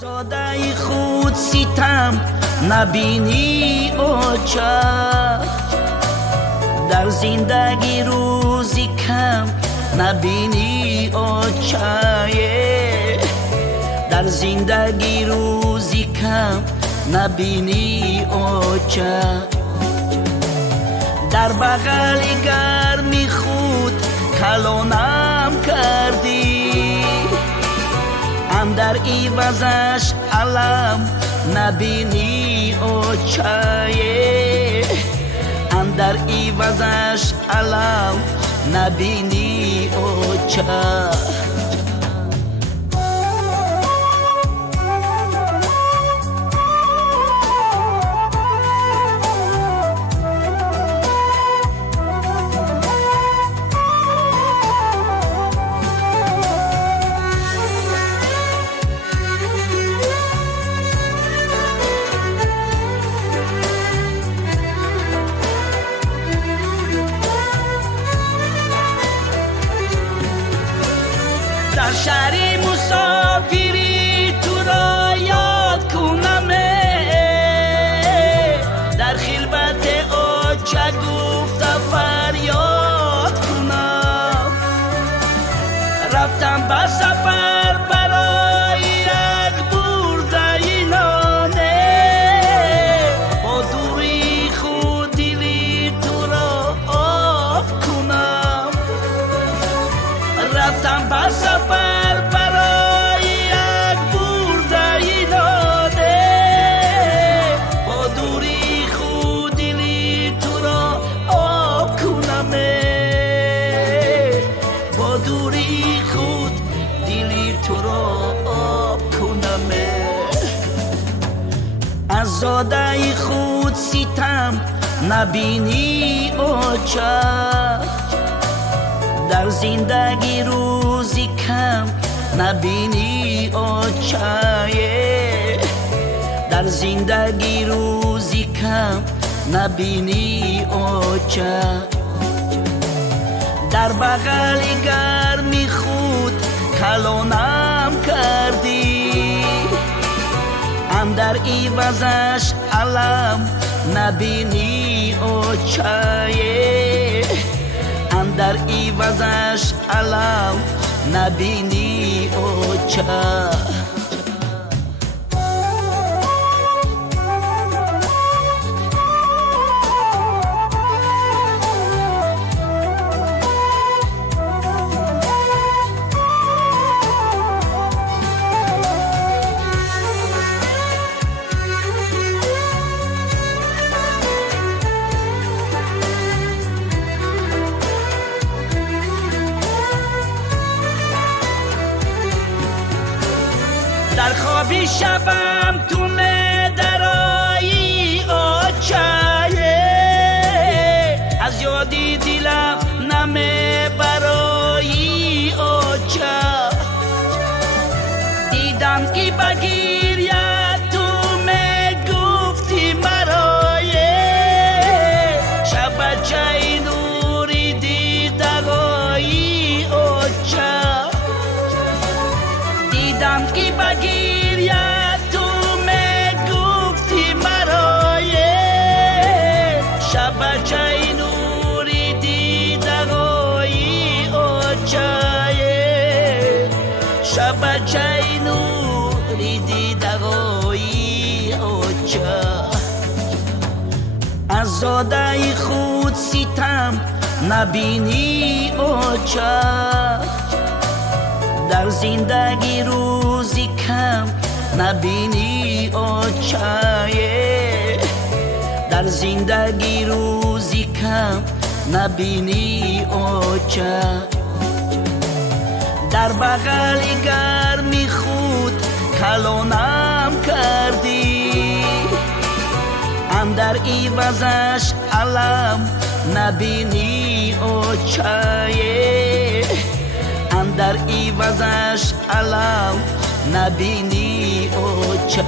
زاده خود ستم نبینی اوچه، در زندگی روزی کم نبینی اوچه، در زندگی روزی کم نبینی اوچه. در بغل گرمی خود کلونم کردی، اندر عوضش علم نبینی اوچه، اندر عوضش علم نبینی اوچه. در شهری مسافری تو را یاد کنم، در خلوت اوچه گفته فریاد کنم. رفتم به سفر برای یک برده نانه، با دوری خود دلی تو را آب کنم. رفتم به سفر برای یک برده نانه، با دوری خود دلی تو را آب کنم، با دوری خود دلی تو را آب کنم. از زاده خود ستم نبینی اوچه، در زندگی روزی کم نبینی اوچه، در زندگی روزی کم نبینی اوچه. در بغل گرمی خود کلونم کردی، اندر عوضش علم نبینی اوچه، اندر عوضش علم نبینی اوچه. در خوابی شبم تو مدرایی اوچه، از یادی دلم نمی برایی اوچه. دیدم که بگیر تو می گفتی مرای، شب چای نوری دیدگایی اوچه. دیدم که بگیر تو می گفتی مرای، شب چای نوری دیدگایی اوچه، شب چای نوری دیدگایی اوچه. از زاده خود ستم نبینی اوچه، در زندگی روزی کم نبینی اوچه، در زندگی روزی کم نبینی اوچه. در بغل گرمی خود کلونم کردی، اندر عوضش علم نبینی اوچه، اندر عوضش علم نبینی اوچه.